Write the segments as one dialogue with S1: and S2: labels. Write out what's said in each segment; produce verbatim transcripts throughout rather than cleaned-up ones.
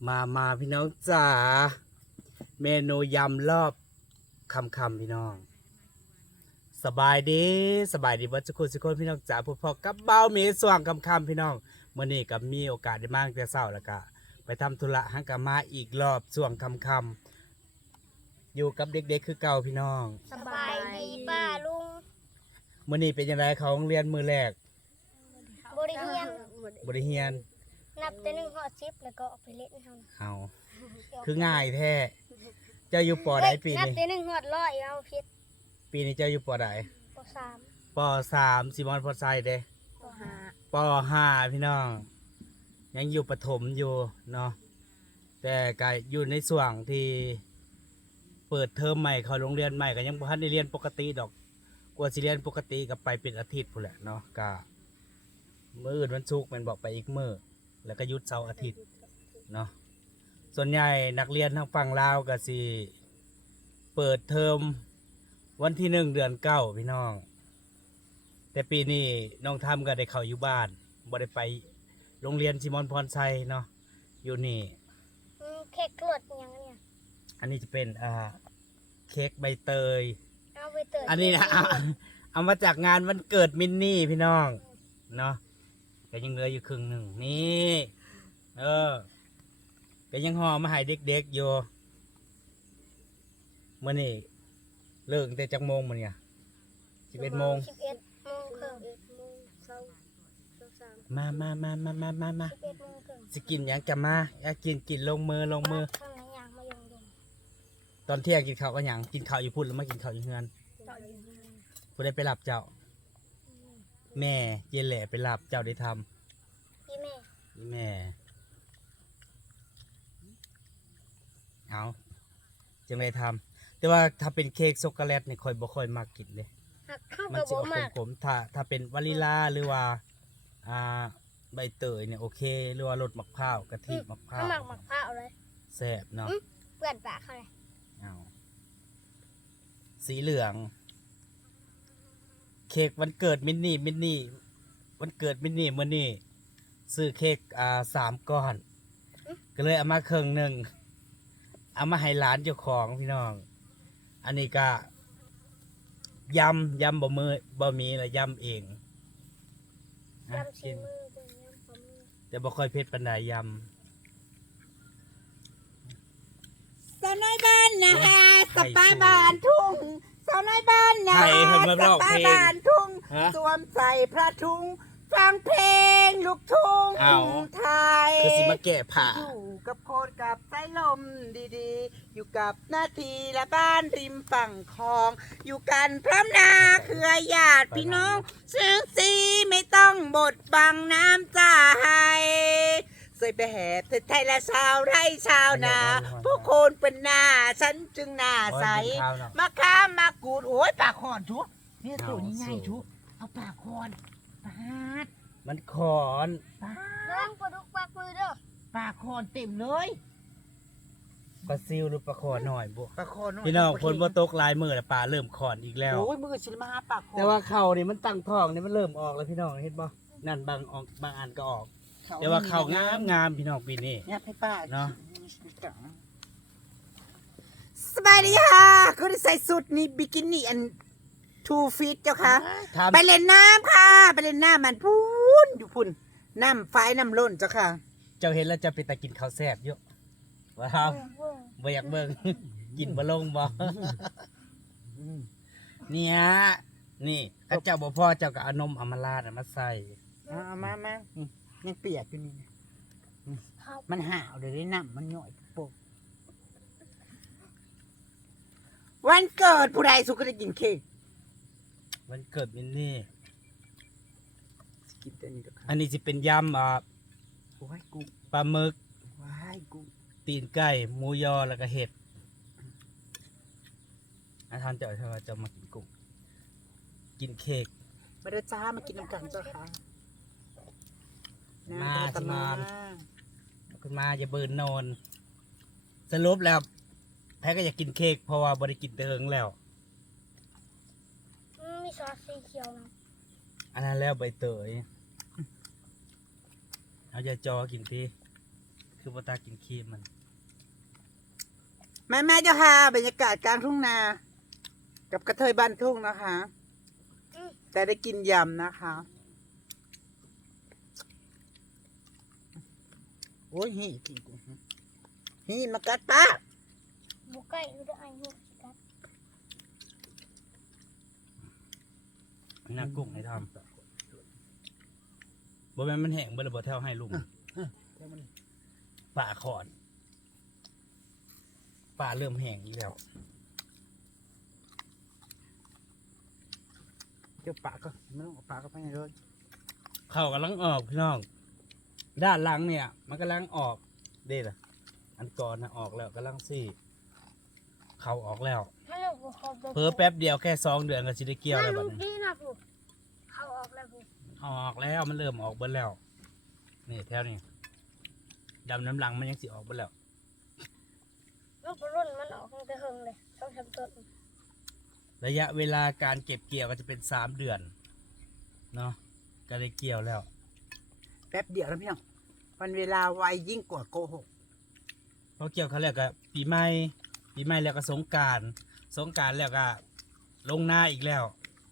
S1: มามาพี่น้องจ๋าเมนูยำรอบคำคำพี่น้องสบายดีสบายดีวัชคุสิคนพี่น้องจ๋าพวกพ่อกับเบ้าเมสว่างคำคำพี่น้องเมื่อนี้กับมีโอกาสได้มากแต่เช้าแล้วก็ไปทำธุระหังกามาอีกรอบส่วงคำคำอยู่กับเด็กๆคือเก่าพี่น้อง
S2: สบายดีป้าลุง
S1: เมื่อนี้เป็นยังไงเขาโรงเรียนมือแรก
S2: บริเฮียน
S1: บริเฮียน
S2: นับแต่หนึ่งหอดซิปแล้วก็ออกไปเล่นเท่านั้น
S1: เอาคือง่ายแท้เจ้าอยู่ปอใดปี
S2: นับ
S1: นี้
S2: แต่หนึ่งหอดร้อยเอาพิษ
S1: ปีนี้เจ้าอยู่ปอใด
S2: ปสาม
S1: ปสามซิมอนพอไซเด้
S2: ปห้า
S1: ปห้าพี่น้อง ยังอยู่ประถมอยู่เนาะแต่ก็อยู่ในส่วงที่เปิดเทอมใหม่เขาโรงเรียนใหม่ก็ยังบ่ทันได้เรียนปกติดอกกว่าสิเรียนปกติก็ไปเป็นอาทิตย์พุ่นแหละเนาะก็มื้ออื่นวันศุกร์แมันบอกไปอีกมื้อแล้วก็หยุดเสาร์อาทิตย์เนาะส่วนใหญ่นักเรียนทางฝั่งลาวก็สิเปิดเทอมวันที่หนึ่งเดือนเก้าพี่น้องแต่ปีนี้น้องทำก็ได้เข้าอยู่บ้านบ่ได้ไปโรงเรียนซิมอนพรไซเนาะอยู่นี่
S2: อืมเค้กกรวดอย่างเนี้ย
S1: อันนี้จะเป็นอ่าเค้กใบเตย
S2: เอาไปเติร์
S1: อันนี้นะเอาเอามาจากงานวันเกิดมินนี่พี่น้องเนาะก็ยังเหลืออยู่ครึ่งหนึ่งนี่เออก็ยังห่อมาให้เด็กๆอยู่เมื่อนี่เลิกตั้งแต่จักโมงมันเนี่ยสิบเอ็ดโมง
S2: สิบเอ็ดโมงครึ่งสิบเอ็ดโมงเช้าเช้าสาม
S1: มามามามามามามา
S2: สิบเอ็ดโมงครึ่ง
S1: สิกินหยังกันมาอยากกินกินลงมือลงมือ
S2: ข้างในยางมายงยง
S1: ตอนเที่ยงกินข้าวก็หยังกินข้าวอยู่พุ่นแล้วมากินข้าวอยู่เฮือน
S2: ต่ออยู่ข้างใน
S1: ผู้ได้ไปรับเจ้า แม่เย็นแหล่ไปรับเจ้าได้ทำ
S2: พี่แม่
S1: นี่แม่ เอาจังไรทำแต่ว่าถ้าเป็นเค้กช็อกโกแลตนี่ค่อยบ่ค่อยมากกินเลย
S2: หักเข้า
S1: มั
S2: กับ
S1: สิ
S2: บ่
S1: ออก
S2: มาก
S1: ขมๆถ้าถ้าเป็นวานิลาหรือว่าอ่าใบเตยเนี่ยโอเค หรือว่ารสมะพร้าวกะทิมะพร้า
S2: ข้าว วหมักหมักผ้าเอาเลย
S1: แซ่บเนาะ
S2: เปื่อนปากเขาเลย
S1: เอาสีเหลือง เค้กวันเกิดมินนี่มินนี่วันเกิดมินนี่มื้อนี้ซื้อเค้กอ่าสามก้อน ก็เลยเอามาครึ่งหนึ่งเอามาให้หลานเจ้าของพี่น้อง อันนี้ก็ยำยำบะมือบะหมี่ละยำเองนะ
S2: ยำชี
S1: กิน
S2: มือเป็นยำฝ่ามือ
S1: แต่บ่ค่อยเผ็ดปานใดย
S3: สาวน้อยบ้านนะฮะสปาบานทุ่งสาวน้อยบ้านนะ
S1: ำไท
S3: ฮะ
S1: ยเพิ่งมา
S3: ส
S1: ร้อง
S3: ปา
S1: เพลง
S3: บานทุ่ง
S1: ฮะ
S3: สวมใส่พระทุ่งฟังเพลงลูกทุ่ง
S1: เอา
S3: ไทย
S1: คือสิมาแก้ผ้า
S3: อยู่กับโคตรกับสายลมดีๆ อยู่กับหน้าทีละบ้านริมฝั่งคลอง อยู่กันพร้อมหนาเครือญาติพี่น้องซึ่งสีไม่ต้องบดบังน้ำใจเคยไปแห่เธอไทยและชาวไร่ชาวนาผู้คนเป็นหน้าฉันจึงหน้าใส มาข้ามมากูดโอ้ยปากคอนชุเนี่ยตัวนี้ง่ายชุเอาปากคอนปาด
S1: มันขอน
S3: ปา
S2: เริ่
S3: ด
S2: มปลาดุกปากมือเด้อ
S3: ปากคอนเต็มเลย
S1: ปลาซิวหรือปลาขอหน่อยบุ
S3: ปากคอน
S1: พี่น้องคนบ่ตกหลายมือแล้วปลาเริ่มขอนอีกแล้ว
S3: โอ้ยมือชิลมาหาปากคอน
S1: แต่ว่าเข่านี่มันตั้งท้องนี่มันเริ่มออกแล้วพี่น้องเห็นบ่นั่นบางออกบางอันก็ออก แต่ว่าเข่างามงามพี่น้องปีนี้
S3: เนี่ยให้ป้า
S1: เนาะ
S3: สบายดีค่ะคุณใส่สุดนี่บิกินี่อันทูฟิตเจ้าค่ะ
S1: ทำ
S3: ไปเล่นน้ำค่ะ ไปเล่นน้ำมันพูนอยู่พุ่นน้ำไฟน้ำล้นเจ้าค่ะ
S1: เจ้าเห็นแล้วจะไปตะกินข้าวแซ่บเยอะว้าวบ่อยากเบิ่ง กินบ่ลงบ่ เนี่ยนี่ถ้าเจ้าบ่พอเจ้าก็เอานมอมราดมาใส่
S3: เอามามานี่ยังเปียกอยู่นี่นะมันห่าวเดี๋ยวได้น้ำมันหน่อยโปกวันเกิดผู้ใดสุขก็ได้กินเค้ก
S1: มันเกิดมินนี่
S3: กินตัวนี้เด้อค่ะ
S1: อันนี้สิเป็นยำอ่า
S3: โอ้ยกู
S1: ปลาหมึก
S3: ว้ายกู
S1: ตีนไก่หมูยอแล้วก็เห็ดอาทานเจ้าเจ้าจะมากินกุ้งกินเค้ก
S3: มาเด้อจ้ามากินน้ำกันเจ้าค่ะ
S1: มา
S3: น้ำตะ
S1: สิมา
S3: มา
S1: ขึ้นมาอย่าเบิร์นนอนสรุปแล้วแพ้ก็อยากกินเค้กเพราะว่าบริกินเติงแล้ว
S2: อืมมีซอสสีเขียวนะ
S1: อันนั้นแล้วใบเตยเอาอย่าจอกินที
S3: ค
S1: คือบ่ตากินครีมมัน
S3: แม่แม่เจ้าค่ะบรรยากาศกลางทุ่งนา กับกระเทยบ้านทุ่งนะคะ แต่ได้กินยำนะคะโอ้ยฮีฮีฮีมากัดป้า
S2: บุกไก่ดูได้ไอ้หัวสิครับ
S1: หน้ากุ้งให้ทำบ่แม่นมันแห้งบ่ละบ่แถวให้ลุงป่าขอนป่าเริ่มแห้งอีกแล้ว
S3: เจ้าปากก็ไม่ต้องเอาปากก็ไปเลย
S1: เข้ากำลังออกพี่น้อง ด้านหลังเนี่ย มันกำลังออกเด้ล่ะอันก่อนนะออกแล้วกำลังซี่ เข้าออกแล้ว
S2: ถ้าเราบุกเขา
S1: เพิ่อแป๊บเดียวแค่สองเดือนก็สิได้เกี่ยวแล้วบัดนี้
S2: นี่นะผู้เขาออกแล้วผู้
S1: ออกแล้วมันเริ่มออกเบิดแล้ว นี่แถวนี้ดำน้ำหลังมันยังสิออกเบิดแล้ว
S2: ลูกกระรุ่นมันออกตั้งแต่เฮิงเลยสองสามต้น
S1: ระยะเวลาการเก็บเกี่ยวก็จะเป็นสามเดือนเนาะก็ได้เกี่ยวแล้ว
S3: แป๊บเดียวแล้วพี่น้องวันเวลาไวยิ่งกว่าโกหก
S1: พอเกี่ยวเขาแล้วก็ปีใหม่ปีใหม่แล้วก็สงกรานต์สงกรานต์แล้วก็ลงหน้าอีกแล้ว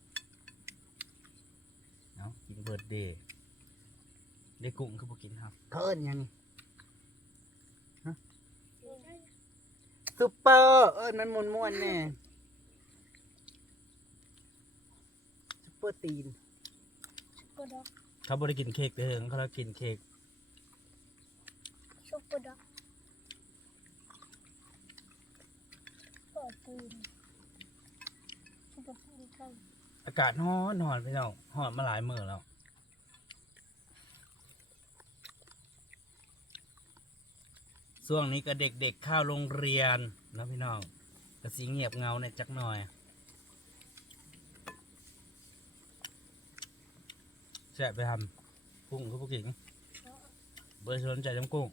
S1: เนาะกินเบิร์ดเดย์ได้กุ้งคือพวกกินครับ
S3: เขาเอิ้นหยังฮะซุปเปอร์เอิ้นมันมวนมวนๆแน่ซุปเปอร์ตีน
S2: ซุปเปอร์ด็อก
S1: เขาบริกินเค้กเด้อเขาเรากินเค้ก
S2: ซุปเปอร์ด็อกเปิดตีนซุปเปอร์ตีนกัน
S1: อากาศร้อนร้อนพี่น้องร้อนมาหลายมื้อแล้วช่วงนี้ก็เด็กๆเข้าโรงเรียนนะพี่น้องก็สีเงียบเงาเนี่ยจักหน่อยแซ่บไปทำกุ้งคือพวกกินเบอร์สนใจน้ำกุ้ง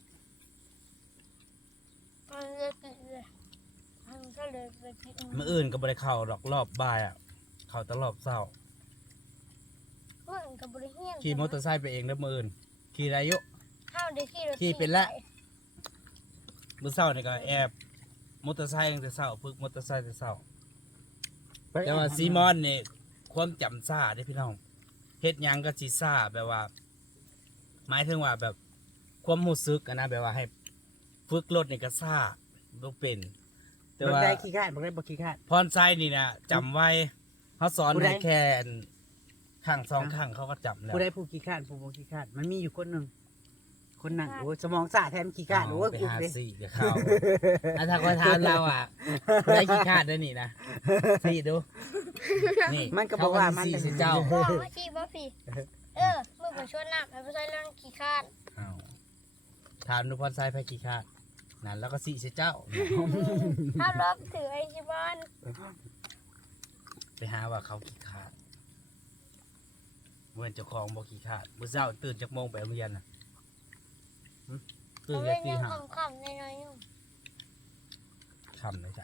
S2: อันเลยกินเลยอันก็เลยไปกิน
S1: มื่ออื่นก็บริเข้าดอกรอบบ่ายอ่ะ เข้าแตลอบเศร้า
S2: เพื่อนกับบริเฮียน
S1: ขี่มอเตอร์ไซค์ไปเองเด้อมื่ออื่นขี่ได้อยุ
S2: ข้าวได้ขี่รถ
S1: ขี่เป็นละ มื่อเศร้านี่ก็แอบมอเตอร์ไซค์ตั้งแต่เศร้าฝึกมอเตอร์ไซค์แต่เศร้าแต่ว่าซีมอนนี่ความจำซ่าเด้อพี่น้องเฮ็ดหยังก็สิซ่าแบบว่า หมายถึงว่าแบบความรู้สึกอะนะแบบว่าให้ฝึกรถนี่ก็ซ่าบ่เป็น แต่
S3: รถ
S1: ว่า
S3: ได้ขี้ข้านบ่ได้บ่ขี้ข้าน
S1: พรไซนี่นะจำไว้เขาสอน
S3: ผู้ใด
S1: ให้แค่ข้างสองข้างเขาก็จำแล้ว
S3: ผู้ได้ผู้ขี้ข้านผู้บ่ขี้ข้านมันมีอยู่คนหนึ่งคนนั้นโอ้ยสมองสะแทนขี้ข้าน
S1: เอา
S3: โอ้ย
S1: ไป
S3: กู
S1: หา
S3: เลย
S1: สี่เดี๋ยวเข้าอันถ้าคนถามเราอ่ะได้ขี้ขาดด้วยนี่นะสี่ดูนี่
S3: มันก็บอกว่ามัน
S1: เขก็สี่สิเจ้า
S2: บอกว่าขี่บ่พี่เออเมื่อผมชวนน้ำให้ผู้ชายเรื่องขี่ข้าน
S1: เอาถามดูพรไซไปขี้ขาดนั่นแล้วก็สี่สิเจ้า
S2: ถ้ารบถือไอ้ชิบอน
S1: ไปหาว่าเขาขี้ขาดเมื่อเจ้าของบอกขี้ขาดเมื่อเช้าตื่นจากโมงไปโรงเรียนน่ะหึตื่น
S2: เอา
S1: จาก
S2: เล่น
S1: ตี
S2: ยัง
S1: ห้า
S2: คำๆในน้อยๆอยู่
S1: คำเลยจ้ะ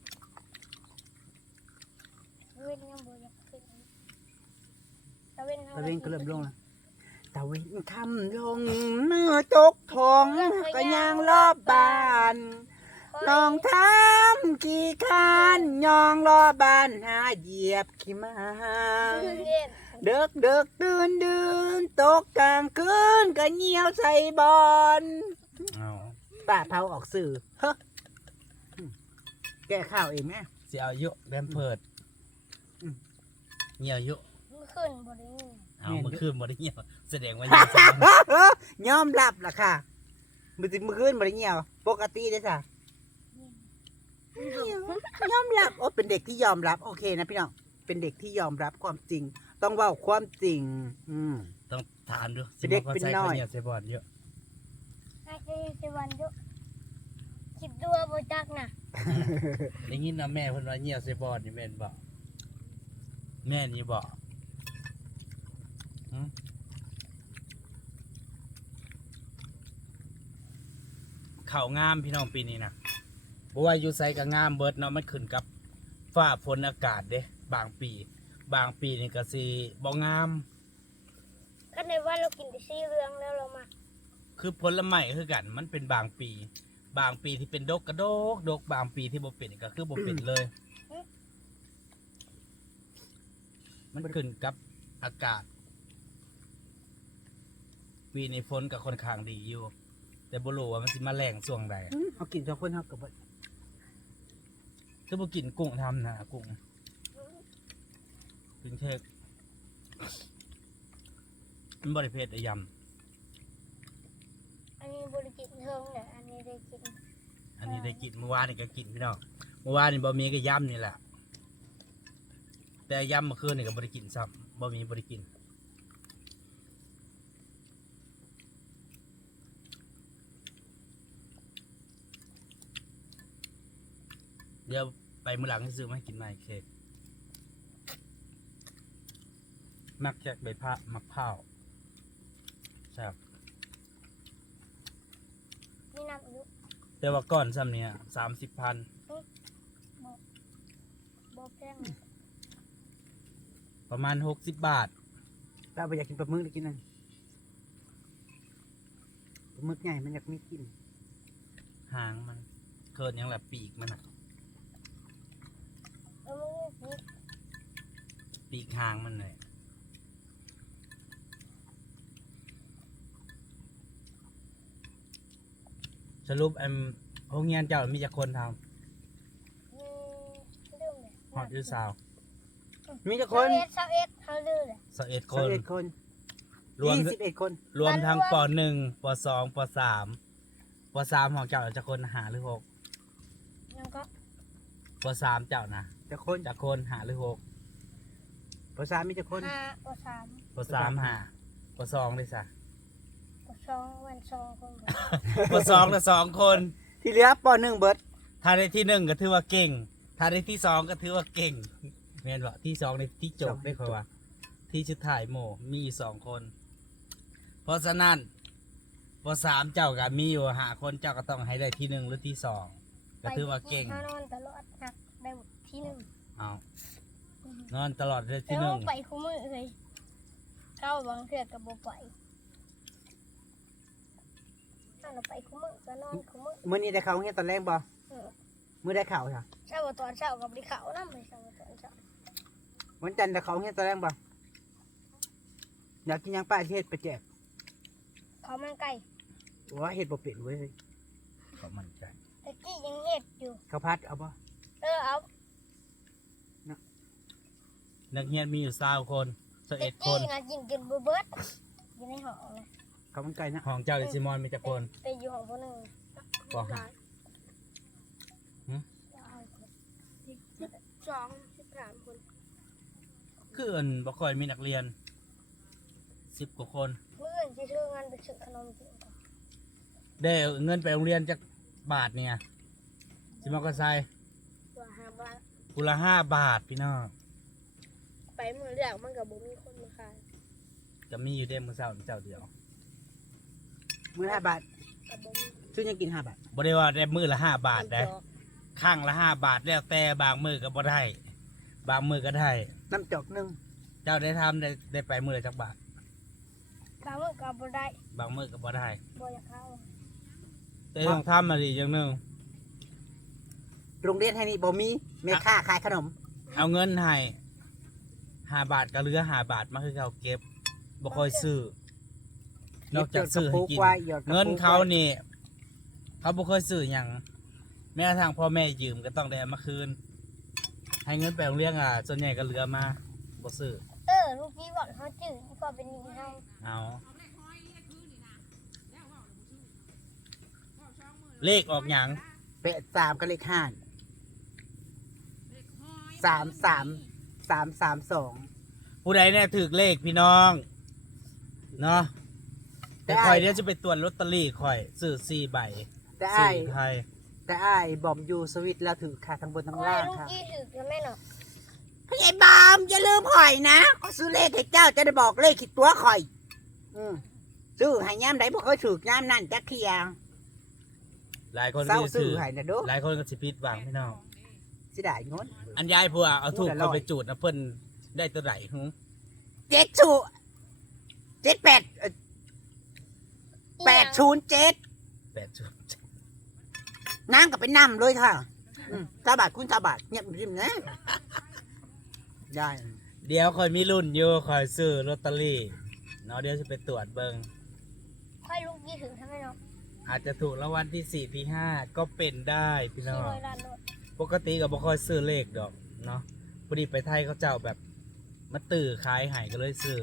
S2: เว้นยังบ่อยากขึ้นตะเว้น
S3: ตะเวนก็เริ่มลงแล้วตะเวนคำลงเมื่อจกทองก็ยางรอบบ้านลองทำกี่คันยองรอบบ้านหาเหยียบขี้มา
S2: เล่น
S3: เดึกเดึกดื่นดื่นตกกลางคืนก็เหี่ยวใส่บอล
S1: เอา
S3: ป้าเผาออกสื่อเฮ้อแก้ข้าวเองไหม
S1: สิเอาเยอะแบมเพิร์ด
S3: อืม
S1: เหี่ยวเยอะ
S2: เมื่อคืนบ่ได้ยิน
S1: เอาเมื่อคืนบ่ได้เหี่ยวแสดงว่ายังซ้ำ
S3: ยอมรับล่ะค่ะมือสิมือขึ้นมาได้เหี่ยว ปกติได้อจ้ะยอมรับโอ้เป็นเด็กที่ยอมรับโอเคนะพี่น้องเป็นเด็กที่ยอมรับความจริง ต้องเว่าความจริง อืม
S1: ต้องถามดู
S3: เป็นเด็ก
S1: สิมา
S3: เป็น
S1: ใส่
S3: น้อย
S1: ข้าวเหนียวใส่บอดเยอะ
S2: ไอ้เจ้าชิวันยุคิดตัวบ่จักน่ะ
S1: ได้ยินนะแม่เพิ่นว่าเหนียวใส่บอดนี่แม่นบ่แม่นี่บ่หึข้าวงามพี่น้องปีนี้นะบ่ว่าอยู่ไสก็งามเบิดเนาะมันขึ้นกับฟ้าฝนอากาศเด้บางปี บางปีนี่ก็สิบ่งาม
S2: ก็ในว่าเรากินแต่ซี่เรืองแล้วเรามา
S1: คือผลไม้คือกัน มันเป็นบางปี บางปีที่เป็นดกกระดกดกบางปีที่บ่เป็นก็คือบ่เป็นเลย มันขึ้นกับอากาศ ปีนี้ฝนก็ค่อนข้างดีอยู่ แต่บ่รู้ว่ามันสิมาแรงช่วงใด
S3: เขากินสองคนเขากับ
S1: คือบ่กินกุ้งทำนะกุ้งกินเค้กมันบ่ได้เผ็ดได้ย
S2: อันนี้บริกินเทิงเนี่ยอันนี้ได้กิน
S1: ำอันนี้ได้กินเมื่อวานนี่ก็กินพี่น้องเมื่อวานนี่บ่มีก็ยำนี่แหละ แต่ยำเมื่อคืนนี่ก็บ่ได้กินซ้ำบ่มีบ่ได้กิน เดี๋ยวไปมื้อหลังสิซื้อมาให้กินใหม่เค้กมักแจกใบพะมักเผาวใช่บ
S2: นี่นับอายุ
S1: แต่ว่าก่อนซ้ำเนี่ยสามสิบพัน
S2: บ่แพง
S1: ประมาณหกสิบบาท
S3: ถ้าไปอยากกินปลาหมึกได้กินนั่นปลาหมึกใหญ่มันอยากมีกิน
S1: หางมันเคินยังแหละปีกมันอะ
S2: เออมันมี
S1: ปีกหางมันเลยสรุปแอมโรงเรียนเจ้ามีจักคนท
S2: มีเรื่องเลย
S1: ำฮอตยูสาว
S3: มีแต่ค
S2: คน นเอสเอสเขาลือเลย
S1: สิบเอ็ดค
S3: สิบ
S1: น
S3: เอ็ดคน
S1: รวม
S3: ยี่สิบเอ็ดคน
S1: รวมทั้งปหนึ่งปสองปสามปสามของเจ้าจะคนหาหรือหก
S2: ยังก็
S1: ปสามเจ้านะ
S3: แต่คน
S1: จะคนหาหรือหก
S3: ภาษามีแต่คน
S2: ห้าปสาม
S1: ปสามหาปสองเลยสะ
S2: ปสองวันสองคนบ่
S1: ปสองละสองคน
S3: ที่เหลือปหนึ่งเบิด
S1: ถ้าได้ที่หนึ่งก็ถือว่าเก่ง ถ้าได้ที่สองก็ถือว่าเก่งแม่นบ่ที่สองในที่จบไม่ค่อยว่า ที่ชุดถ่ายโมมีอยู่สองคน เพราะฉะนั้นปสามเจ้าก็มีอยู่หาคนเจ้าก็ต้องให้ได้ที่หนึ่งหรือที่สองก็ถือว่าเก่ง
S2: ไปนอนตลอดหักได้ที่หนึ่ง
S1: เอานอนตลอดเลย
S2: แต่
S1: ที่หนึ่
S2: ว่าง ไปคู่มือเลยเข้าบางเทือกกับบ่ไปถ้าเราไปคู่มือก็นอนคู่มือ
S3: มื้อนี้ได้ข่าวเฮ็ดตอนแรกบ่
S2: เออ
S3: มื้อได้ข่าวค่ะ
S2: เช้าตอนเช้ากับดิเขานำไปเช้าตอนเช้า
S3: วันจันทร์ได้ข่าวเฮ็ดตอนแรกบ่อยากกินหยังป้าเฮ็ดไปแจก
S2: เขามันไก่
S3: ว่าเฮ็ดบ่เป็นเว้ย
S1: ก็มั่นใจ
S2: ตะกี้ยังเห็ดอยู่
S3: ข้าวผัดเอาบ่
S2: เออเอา
S1: นักเรียนมีอยู่สามคนสิบ
S2: ตะ
S1: เอ็ดค
S2: กี้
S1: น
S2: นะกินจนเบิดอยู่ในห้องนะ
S3: ข้าวมันไก่นะ
S1: ของเจ้าดิซิมอนมีจักคน
S2: ไปอยู่ห้องคนหนึ่ง
S1: ปห้า
S2: สองสิบสามคน
S1: คือเอินบ่ค่อยมีนักเรียนสิบกว่าคน
S2: เมื่ออื่นจะซื้อเงินไปซื้อขนมกินก่อน
S1: ได้เงินไปโรงเรียนจากบาทเนี่ยสิมอกระไซ
S2: ตัวห้าบาท
S1: กุละห้าบาทพี่น้อง
S2: ไปมือเรียกมันกับบุมีคนมาขาย
S1: จะมีอยู่เด้มือเช้าเจ้าเดียว
S3: มื้อห้าบาท
S2: กับบุมี
S3: ซื้อหยังกินห้าบาท
S1: บ่ได้ว่าได้มือละห้าบาทได้ข้างละห้าบาทแล้วแต่บางมือก็บ่ได้ บางมือก็ได้
S3: น้ำจอกหนึง
S1: เจ้าได้ทำได้ได้ไปมือละจักบาท
S2: บางมื้อกับบุได้
S1: บางมือก็บ่ได้
S2: บ่อยากเข้า
S1: แต่ต้องทำมาดีอย่างหนึง
S3: โรงเรียนให้นี่บ่มีแม่ค้าขายขนม
S1: เอาเงินให้ห้าบาทก็เหลือห้าบาทมาคือเขาเก็บบ่ค่อยซื้อ นอกจากซื้อให้กิน
S3: ไว้หยอดกระปุกไว้
S1: เงินเขานี่ เขาบ่เคยซื้อหยังแม้กระทั่งพ่อแม่ยืมก็ต้องได้เอามาคืน ให้เงินไปโรงเรียนอ่ะส่วนใหญ่ก็เหลือมาบ่ซื้อ
S2: เออลูกพี่บอกเขาจืดที่พอเป็นหนี้ให้
S1: เอาเลขออกหยัง
S3: แปดสามกับเลขห้าสามสามสามสามสอง
S1: ผู้ใดเนี่ยถือเลขพี่น้องเนาะแต่ข่อยเดี๋ยวจะไปตรวจลอตเตอรี่ข่อยซื้อสี่ใบ
S3: แต่
S1: ซื้
S3: ไอ้า
S1: อย ไทย
S3: แต่ไอ้ายบอมอยู่สวิตแล้วถือค่าทั้งบนทั้ง
S2: โอ้ย
S3: ล่าง
S2: ลูก
S3: ค่ะ
S2: พี่ถือกันแม่เนาะ
S3: พี่ไอ้บอมอย่าลืมข่อยนะก็ซื้อเลขให้เจ้าจะได้บอกเลขขีดตัวข่อย อืมซื้อให้ย้ำไหนบอกเคยถือย้ำนั่นจะเคลียร์
S1: หลายคน
S3: เศร้า
S1: ก็
S3: ซื้
S1: ซื้
S3: อ
S1: อ
S3: ให้นะเดู
S1: หลายคนก็สิผิดหวังพี่น้อง
S3: สิได้เงิน
S1: อันยายผัวเอาถูก
S3: พูดอร่
S1: เขา
S3: อย
S1: ไปจูดนะเพิ่นได้ตัวไหนหึ
S3: เจ็ดสูเจ็ดแปดเอ่อแปดศูนย์เจ็ด
S1: แปดชุด
S3: นางก็ไปนำเลยค่ะอืมสาบาทคุณสาบาทเงียบริมนะได้
S1: เดี๋ยวคอยมีรุ่นอยู่คอยซื้อลอตเตอรี่เนาะเดี๋ยวจะไปตรวจเบิง
S2: ค่อยลูกยี่ถึงใช่ไหมเนาะ
S1: อาจจะถูกรางวัลที่สี่ที่ห้าก็เป็นได้พี่น้
S2: สี่
S1: อง
S2: ร้อยล้านโลด
S1: ปกติก็บ่ค่อยซื้อเลขดอกเนาะพอดีไปไทยเขาเจ้าแบบมาตื่อขายใหายก็เลยซื้อ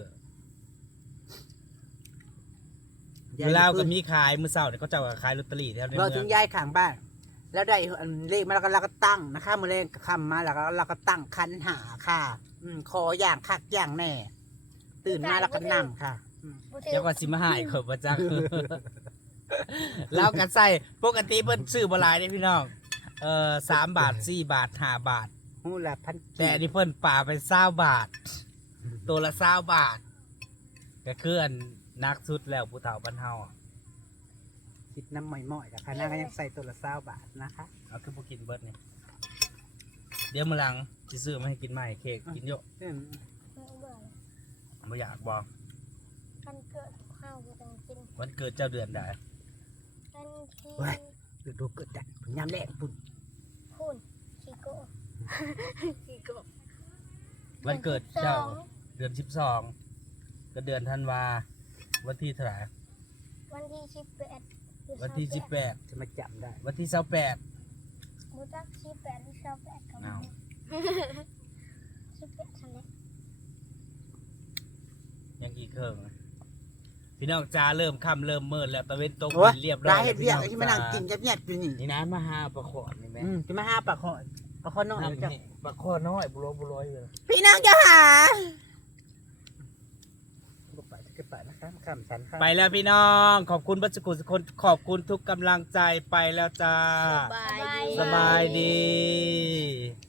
S1: เวลาวก็มีขายมื้อเช้าเนี่ยเขาเจ้าก็ขายลอตเตอรี่แถวใน
S3: เรา
S1: เมื
S3: ถึ
S1: อง ง
S3: ย้ายข้างบ้าน แล้วได้อันเลขมาแล้วก็เราก็ตั้งนะคะมือเลขคำมาแล้วก็เราก็ตั้งคันหาค่ะ อืมคออย่างคักอย่างแน่ ตื่นมาแล้วก็นั่งค่ะอืม
S2: บ่ถือ
S1: เดี๋ยวก็สิมาหายเขาบ่จัก แล้วก็ใส่ปกติเพิ่นซื้อบ่หลายเด้พี่น้องเอ่อสามบาทสี่บาทห้าบาท
S3: หูละพัน
S1: แต่อันนี้เพิ่นป่าไปเศร้าบาท ตัวละเศร้าบาทก็คืออันนักสุดแล้วผู้เฒ่าบ้านเฮาอะ
S3: คิดน้ำหม่อยๆนะคะนางก็ยังใส่ตัวละเศร้าบาทนะคะ
S1: เอาคือบ่กินเบิดนี่เดี๋ยวมื้อหลังสิซื้อมาให้กินใหม่เค้กกินเยอะ
S3: อืม
S2: ไม่เอาเบื่อ
S1: บ่อยากบ่
S2: กันเกิดข้าวก็ต้องกิน
S1: วันเกิดเจ้าเดือนใด
S2: กันที่
S3: ดูดูเกิดจัดยำแรกปุ่น
S2: พูนชิโก้ชิโก้
S1: วันเกิดเจ้าเดือนสิบสองก็เดือนธันวาวันที่เท่าไหร่
S2: วันที่สิบแปด
S1: วันที่สิบแปด
S3: จะมาจำได้
S1: วันที่ยี่สิบแปด
S2: มูจักสิบแปดหรือสิบแปดกับ
S1: อ้าว
S2: สิบแปดทันเลย
S1: ยังอีกเครื่องพี่น้องจ้าเริ่มค่ำเริ่มมืดแล้วตะเวนตก
S3: โอ้ย
S1: ดินเรียบร้
S3: ได้
S1: อย
S3: เห็ดเวียก
S1: พี่
S3: ที่มานั่ง
S1: จ้
S3: กินเงียบๆอยู่นี่
S1: นี่นะมาหาปลาขอดนี่แม่
S3: อืมจะมาห้าปลาคอปลาคอน้อย
S1: น้ำ
S3: จ้ะ
S1: นี่ปลาขอดน้อยบุโรบุโรยเลย
S3: พี่น้องจะหาไปจะไปนะคะข้ามสันค่ะ
S1: ไปแล้วพี่น้องขอบคุณบัจกุลคนขอบคุณทุกกำลังใจไปแล้วจ้า
S2: สบายดี
S1: สบายดี